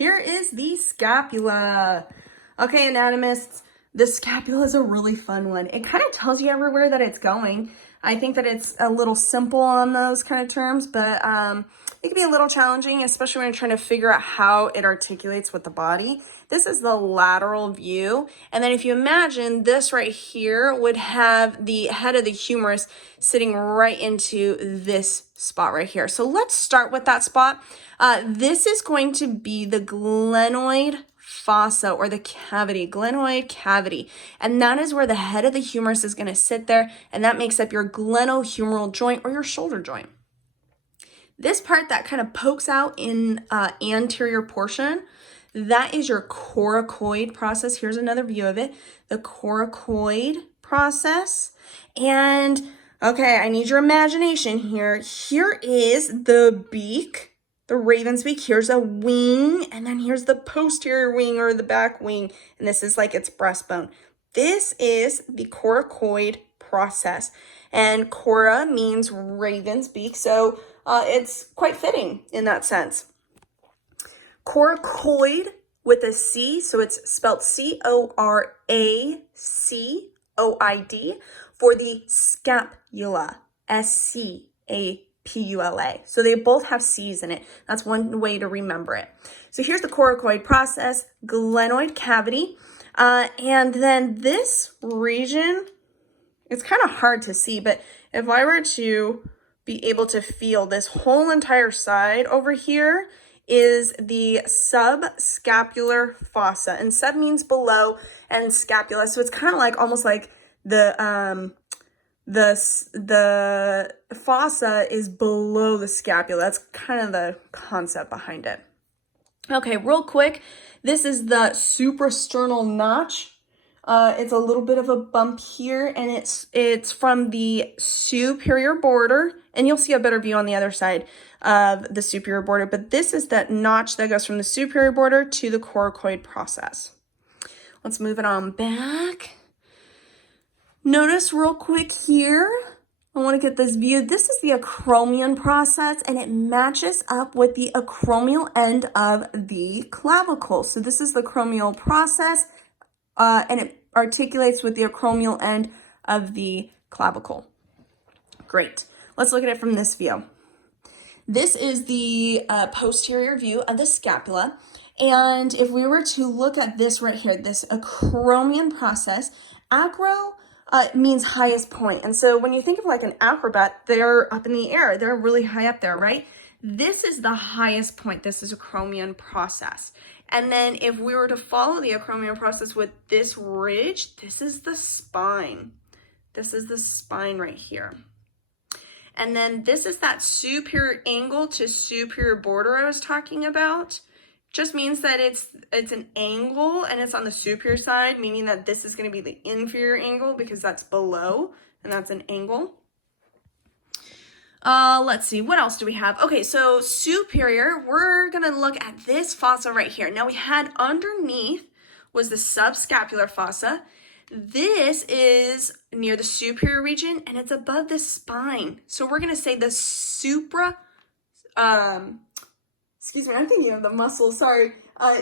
Here is the scapula. Okay, anatomists, the scapula is a really fun one. It kind of tells you everywhere that it's going. I think that it's a little simple on those kind of terms, but it can be a little challenging, especially when you're trying to figure out how it articulates with the body. This is the lateral view. And then if you imagine this right here would have the head of the humerus sitting right into this spot right here. So let's start with that spot. This is going to be the glenoid fossa, or the cavity, glenoid cavity. And that is where the head of the humerus is going to sit there, and that makes up your glenohumeral joint or your shoulder joint. This part that kind of pokes out in anterior portion, that is your coracoid process. Here's another view of it, the coracoid process. And okay, I need your imagination here. Here is the beak, the raven's beak. Here's a wing, and then here's the posterior wing or the back wing, and this is like its breastbone. This is the coracoid process, and cora means raven's beak, so it's quite fitting in that sense. Coracoid with a C, so it's spelled C-O-R-A-C-O-I-D for the scapula, S-C-A-P-U-L-A. So they both have C's in it. That's one way to remember it. So here's the coracoid process, glenoid cavity, and then this region, it's kind of hard to see, but if I were to be able to feel this whole entire side over here is the subscapular fossa, and sub means below and scapula, so it's kind of like almost like the fossa is below the scapula. That's kind of the concept behind it. Okay, real quick, this is the suprasternal notch. It's a little bit of a bump here, and it's from the superior border, and you'll see a better view on the other side of the superior border, but this is that notch that goes from the superior border to the coracoid process. Let's move it on back. Notice real quick here, I want to get this view. This is the acromion process, and it matches up with the acromial end of the clavicle. So this is the acromial process, and it articulates with the acromial end of the clavicle. Great. Let's look at it from this view. This is the posterior view of the scapula. And if we were to look at this right here, this acromion process, acro means highest point. And so when you think of like an acrobat, they're up in the air. They're really high up there, right? This is the highest point. This is acromion process. And then if we were to follow the acromion process with this ridge, this is the spine. This is the spine right here. And then this is that superior angle to superior border I was talking about. Just means that it's an angle and it's on the superior side, meaning that this is going to be the inferior angle because that's below, and that's an angle. Let's see, what else do we have? Okay, so superior, we're going to look at this fossa right here. Now we had underneath was the subscapular fossa. This is near the superior region, and it's above the spine. So we're going to say the excuse me, I'm thinking of the muscle, sorry.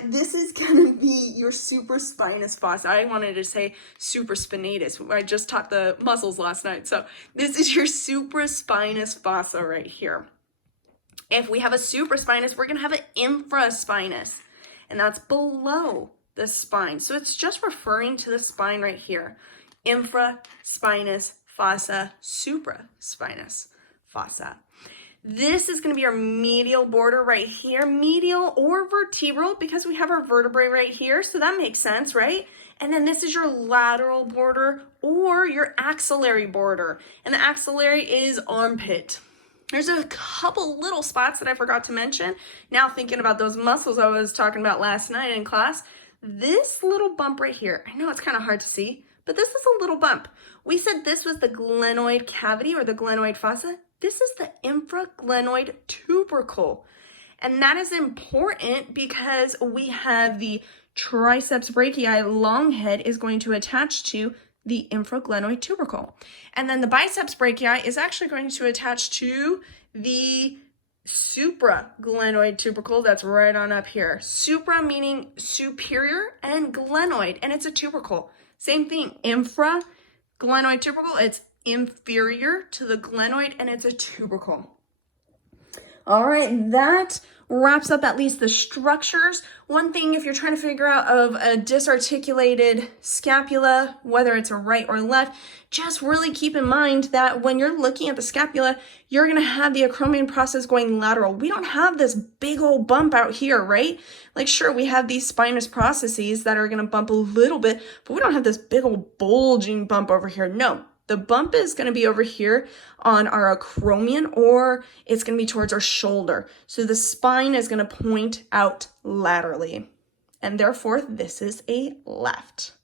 This is going to be your supraspinous fossa. I wanted to say supraspinatus. I just taught the muscles last night. So this is your supraspinous fossa right here. If we have a supraspinous, we're going to have an infraspinous, and that's below the spine. So it's just referring to the spine right here. Infraspinous fossa, supraspinous fossa. This is going to be our medial border right here, medial or vertebral, because we have our vertebrae right here, so that makes sense, right? And then this is your lateral border or your axillary border, and the axillary is armpit. There's a couple little spots that I forgot to mention. Now thinking about those muscles I was talking about last night in class, this little bump right here, I know it's kind of hard to see, but this is a little bump. We said this was the glenoid cavity or the glenoid fossa. This is the infraglenoid tubercle. And that is important because we have the triceps brachii, long head, is going to attach to the infraglenoid tubercle. And then the biceps brachii is actually going to attach to the supraglenoid tubercle, that's right on up here. Supra meaning superior, and glenoid, and it's a tubercle. Same thing, infraglenoid tubercle, it's inferior to the glenoid, and it's a tubercle. All right, that wraps up at least the structures. One thing, if you're trying to figure out of a disarticulated scapula, whether it's a right or left, just really keep in mind that when you're looking at the scapula, you're gonna have the acromion process going lateral. We don't have this big old bump out here, right? Like, sure, we have these spinous processes that are gonna bump a little bit, but we don't have this big old bulging bump over here. No. The bump is going to be over here on our acromion, or it's going to be towards our shoulder. So the spine is going to point out laterally. And therefore, this is a left.